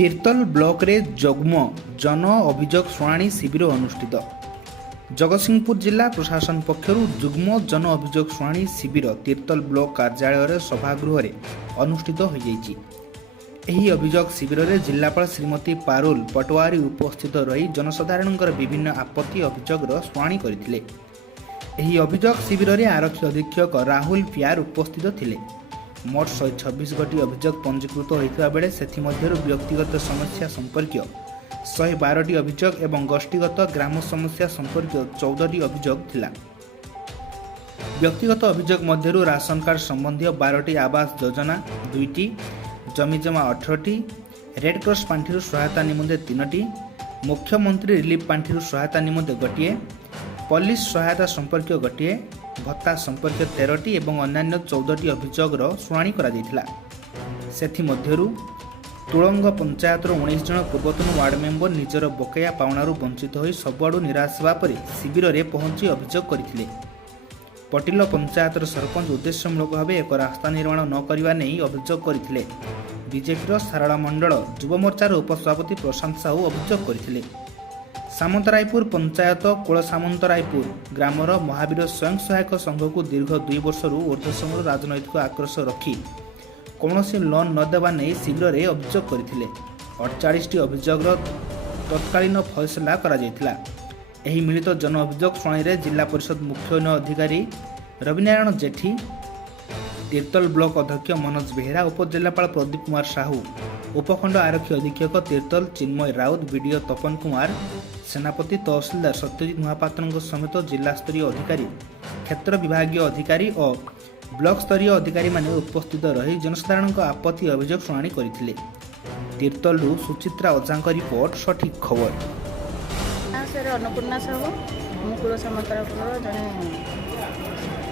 तीर्तल block रे जग्म जन अभियोग शुणाणी शिविर अनुष्ठित। जगतसिंहपुर जिला प्रशासन पक्षर जुग्म जन अभियोग शुणाणी शिविर तीर्तल ब्लॉक कार्यालय सभागृह अनुष्ठित हो जाइछि। एही अभियोग शिविर में जिलापाल श्रीमती पारुल पटवारी उपस्थित रही जनसाधारण विभिन्न आपत्ति अभियोगर शुणाणी करथिले। एही अभियोग शिविर में आरक्षी अधीक्षक राहुल पियार उपस्थित थिले। मोट 126 गोटी अभियोग पंजीकृत होता बेले सेथिमध्यरु व्यक्तिगत समस्या संपर्कीय 112टी अभियोग एवं गोष्ठीगत ग्राम समस्या संपर्कीय 14टी अभियोग थिला। व्यक्तिगत अभियोग मध्यरु राशन कार्ड संबंधी 12टी आवास योजना 2टी, जमीजमा 18टी, रेड क्रॉस पांठिरु सहायता निमंते 3टी, मुख्यमंत्री रिलीफ पांठिरु सहायता निमंते 1टी, पुलिस सहायता संपर्कीय 1टी, भत्ता संपर्क 13टी एवं अन्य 14टी अभियोगर शुणाणी करा सेथिमध्यरु तुलंग पंचायतर 19 जन पूर्वतन वार्ड मेंबर निजर बकेया पाउणारू वंचित होई सबआडू निराश हेबा परे शिविर में पहुंची अभियोग करथिले। पटिल पंचायतर सरपंच उद्देश्यमूलक भाव एक रास्ता निर्माण न करने नहीं अभियोग करथिले। बीजेपी सारला मंडल युव मोर्चार उपसभापति प्रशांत साहू अभियोग करथिले। सामंतरायपुर पंचायत कोल सामंतरायपुर ग्रामर महावीर स्वयं सहायक संघ को दीर्घ 2 वर्षर ऊर्ध्व समय राजनैतिक आक्रोश रखी कौनसी लोन न देवा नहीं शिविर में अभियोग करथिले। 48टी अभियोग तत्कालीन फैसला करा जायतिला। एही मिलित जन अभियोग शुणाणी रे जिला परिषद मुख्य उन्नयन अधिकारी रविनारायण जेठी, तीर्तल ब्लॉक अध्यक्ष मनोज बेहेरा, उपजिलापाल प्रदीप कुमार साहू, उपखंड आरक्षी अधीक्षक तीर्तल चिन्मय राउत, बीडीओ तपन कुमार, सेनापति तहसीलदार सत्यजित महापात्र समेत जिला स्तरीय अधिकारी, क्षेत्र विभागीय अधिकारी और ब्लॉक स्तरीय अधिकारी माने उपस्थित रही जनसाधारण आपत्ति अभियोग शुणाणी करथिले। तीर्तलु सुचित्रा ओझांक रिपोर्ट, सठिक खबर। अन्नपूर्णा साहू मुकुल सामंतरायपुर जने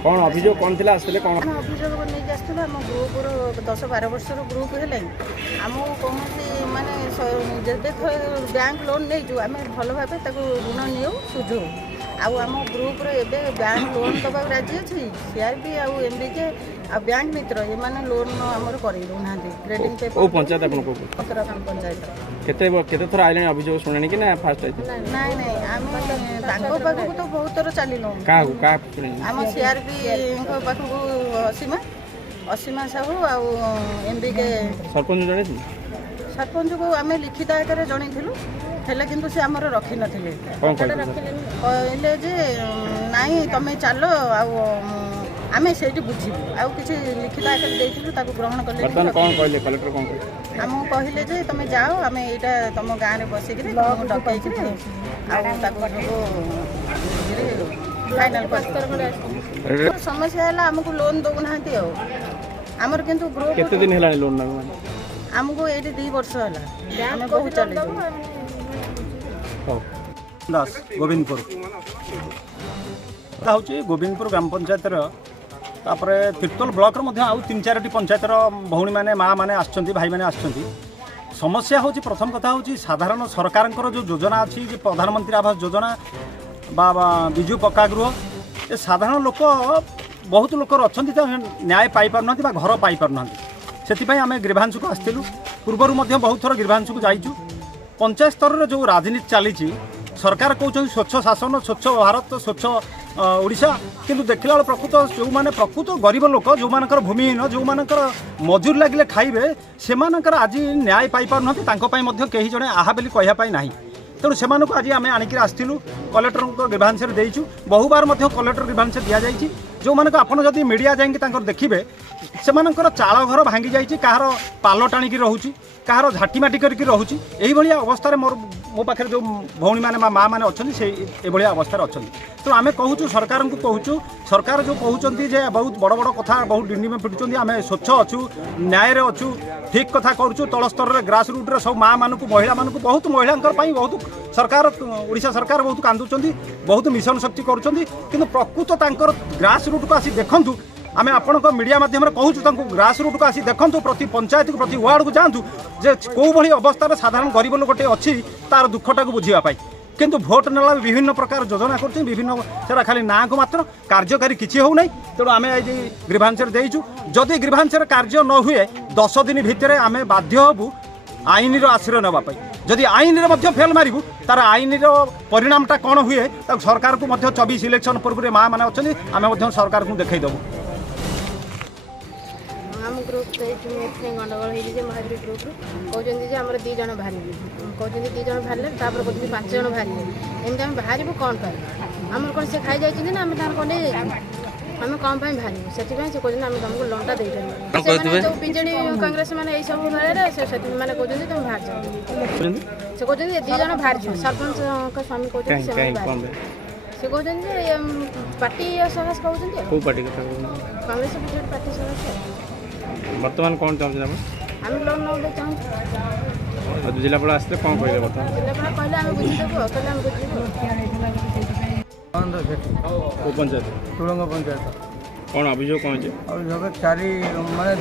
कौन अभियोग कौन थिला आसले कौन हम अभियोग नहीं आसला हम ग्रुप 10-12 वर्षर ग्रुप हेले आम कौन माने जेबे बैंक लोन नहीं जो आम भल भाव ऋण नियो सुझो आम ग्रुप एबे बैंक लोन दबा राजी अच्छी सीआरपी आउ एमबीके आ बैंक मित्र ये माने लोन हमर करै दउना ग्रेडिंग पेपर ओ पंचायत आपन को उत्तराखंड पंचायत केते थोर आइले अभियोग सुनानी कि ना फास्ट आइ नहीं नहीं आम तांको पाखु तो बहुत थोर चलिलो का आम सीआरपी को पाखु असीमा साहू आ एमबीके सरपंच जणे सरपंच को आम लिखित आकार जणीलु हेले किंतु से आमर रखी नथिले कहले जे नाई तमे चलो आमे सेठी बुझिबु आउ किछि लिखित आकार देथिलु ताको ग्रहण करले बर्तन कोन कहले कलेक्टर कोन कहले हम कहले जे तमे जाओ आमे एटा तम गां रे बसि के डकै के आउ ताको फाइनल कर समस्या है हमको लोन दो नांती हो हमर किंतु ग्रुप केते दिन हेला लोन ना हमको एटी 2 वर्ष होला हम बहुत चले दास गोविंदपुर हूँ गोविंदपुर ग्राम पंचायत तापर तीर्तल ब्लॉक आउ 3-4टी पंचायत भौणी मैंने माँ मैंने आसछंती भाई मैंने आसछंती समस्या हूँ प्रथम कथा हूँ साधारण सरकार जो योजना अच्छी प्रधानमंत्री आवास योजना बा विजु पक्का गृह ये साधारण लोक बहुत लोक अच्छा न्याय पाई पारना घर पाई पारना से आम ग्रीभांशु को आसलु पूर्वर बहुत थर ग्रीभांशु को जाइचु पंचायत स्तर में जो राजनीति चली सरकार कहते स्वच्छ शासन स्वच्छ भारत स्वच्छ ओडिशा किंतु देखला प्रकृत जो माने प्रकृत गरीब लोक जो मानकर भूमिहीन जो मानकर मजूर लगे खाइबे से आज न्याय पाई पार कहीं जड़े आहा बोली कहवाई ना तेणु से आज आम आणिक आसलु कलेक्टर ग्रीभांश देचु बहु बार कलेक्टर ग्रीभांश दि जाइए जो मानक आपड़ जदि मीडिया जाइए देखिए से चाल घर भांगी जाइए कहार पाल टाणिकी रोचे कहार झाटीमाटी करके रोचे यही अवस्था मो पाखे जो भौणी मैंने माँ मैंने अच्छी से अवस्था अच्छा तो आम कहूँ सरकार को कहूँ सरकार जो कहते जे बहुत बड़ बड़ कथा बहुत डिंडी में फिटुँच आम स्वच्छ अच्छू न्याय अच्छू ठीक कथा करूँ तल स्तर में ग्रास रुट्रे सब माँ मानक महिला मानक बहुत महिला बहुत सरकार ओडिशा सरकार बहुत कांदुचंती बहुत मिशन शक्ति करुँच कि प्रकृत ग्रास रुट को आसी देखूँ आम आपण मीडिया माध्यम कहूँ ग्रास रुट को आसी देखूँ प्रति पंचायत को प्रति वार्ड को जातु जे कौ भाई अवस्था साधारण गरीब लोकटे अच्छी तार दुखटा को बुझापी किंतु भोट नेला विभिन्न प्रकार योजना कर विभिन्न सेटा खाली ना को मात्र कार्यकारी किसी हो नहीं तेणु आम आज ग्रीभांश देचु जदि ग्रीभांश कार्य न हुए 10 दिन भितर आम बाध्य हबु ଆଇନର ଆଶ୍ରୟ ନେବା ପାଇଁ। ଯଦି ଆଇନରେ ମଧ୍ୟ ଫେଲ୍ ମାରିବୁ ତାର ଆଇନର ପରିଣାମଟା କ'ଣ ହୁଏ ତାକୁ ସରକାରକୁ ମଧ୍ୟ 24 ଇଲେକ୍ସନ୍ ପୂର୍ବରୁ ମା ମାନେ ଅଛନ୍ତି ଆମେ ମଧ୍ୟ ସରକାରକୁ ଦେଖାଇ ଦେବୁ। ଆମ ଗ୍ରୁପ୍ ଏଥିପାଇଁ ଗଣ୍ଡଗୋଳ ହେଇଛି ଯେ ମହାବୀର ଗ୍ରୁପ୍ରୁ କହୁଛନ୍ତି ଯେ ଆମର 2 ଜଣ ବାହାରିବେ, କହୁଛନ୍ତି 2 ଜଣ ବାହାରିଲେ ତାପରେ କହୁଛନ୍ତି 5 ଜଣ ବାହାରିବେ। ଏମିତି ଆମେ ବାହାରିବୁ କ'ଣ ପାଇଁ? ଆମର କ'ଣ ସେ ଖାଇ ଯାଇଛନ୍ତି ନା ଆମେ ତାଙ୍କର କ'ଣ ନେଇଯାଇଛୁ? ଆମେ କ'ଣ ପାଇଁ ବାହାରିବୁ? ସେଥିପାଇଁ ସେ କହୁଛନ୍ତି ଆମେ ତୁମକୁ ଲୋନ୍ଟା ଦେଇପାରିବୁ। ସେମାନେ ଯେଉଁ ବିଜେଡ଼ି କଂଗ୍ରେସ ମାନେ ଏଇସବୁ ଦଳରେ ସେମାନେ କହୁଛନ୍ତି ତୁମେ ବାହାରିଛ। ସେ କହୁଛନ୍ତି 2 ଜଣ ବାହାରିଯିବେ। ସରପଞ୍ଚଙ୍କ ସ୍ୱାମୀ କହୁଛନ୍ତି ସେମାନେ ବାହାରିବେ। ସେ କହୁଛନ୍ତି ଯେ ପାର୍ଟି ସଦସ୍ୟ କହୁଛନ୍ତି କେଉଁ ପାର୍ଟି କଥା କହୁଛନ୍ତି? କଂଗ୍ରେସ ବିଜେଡ଼ି ପାର୍ଟି ସଦସ୍ୟ। ବର୍ତ୍ତମାନ କ'ଣ ଚାହୁଁଛନ୍ତି ଆପଣ? ଆମେ ଲୋନ୍ ନେବାକୁ ଚାହୁଁଛୁ। ଆଉ ଜିଲ୍ଲାପାଳ ଆସିଲେ କ'ଣ କହିଲେ ବର୍ତ୍ତମାନ? ଜିଲ୍ଲାପାଳ କହିଲେ ଆମେ ବୁଝିଦେବୁ, କହିଲେ ଆମେ ବୁଝିବୁ। କେଉଁ ପଞ୍ଚାୟତ? ତୁଳଙ୍ଗ ପଞ୍ଚାୟତ। କ'ଣ ଅଭିଯୋଗ କ'ଣ ଅଛି? ଅଭିଯୋଗ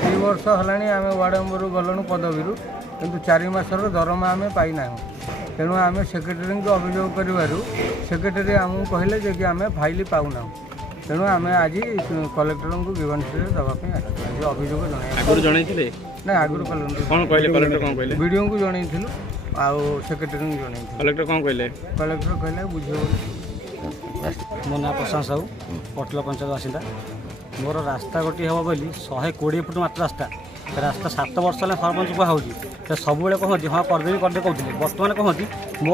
2 ବର୍ଷ ହେଲାଣି ଆମେ ୱାର୍ଡ଼ ମେମ୍ବରରୁ ଗଲୁଣୁ ପଦବୀରୁ, କିନ୍ତୁ 4 ମାସର ଦରମା ଆମେ ପାଇନାହୁଁ। ତେଣୁ ଆମେ ସେକ୍ରେଟାରୀଙ୍କୁ ଅଭିଯୋଗ କରିବାରୁ ସେକ୍ରେଟାରୀ ଆମକୁ କହିଲେ ଯେ କି ଆମେ ଫାଇଲ୍ ପାଉନାହୁଁ। ତେଣୁ ଆମେ ଆଜି କଲେକ୍ଟରଙ୍କୁ ଗ୍ରିଭାନ୍ସରେ ଦେବା ପାଇଁ ଆସିଛୁ, ଆଜି ଅଭିଯୋଗ ଜଣାଇବା। ଆଗରୁ ଜଣାଇଥିଲେ? ନାଇଁ, ଆଗରୁ କଲେକ୍ଟର କ'ଣ କହିଲେ? କଲେକ୍ଟର କ'ଣ କହିଲେ? ବିଡ଼ିଓଙ୍କୁ ଜଣାଇଥିଲୁ, ଆଉ ସେକ୍ରେଟାରୀଙ୍କୁ ଜଣାଇଥିଲୁ। କଲେକ୍ଟର କ'ଣ କହିଲେ? କଲେକ୍ଟର କହିଲେ ବୁଝିବ ବୋଲି। ମୋ ନାଁ ପ୍ରଶାନ୍ତ ସାହୁ, ପଟିଲ ପଞ୍ଚାୟତ ବାସିନ୍ଦା। ମୋର ରାସ୍ତା ଗୋଟିଏ ହେବ ବୋଲି 120 ଫୁଟ ମାତ୍ର ରାସ୍ତା। ସେ ରାସ୍ତା 7 ବର୍ଷ ହେଲା ସରପଞ୍ଚ କୁହାହେଉଛି। ସେ ସବୁବେଳେ କହନ୍ତି ହଁ କରିଦେବି କହୁଥିଲେ। ବର୍ତ୍ତମାନ କହନ୍ତି ମୋ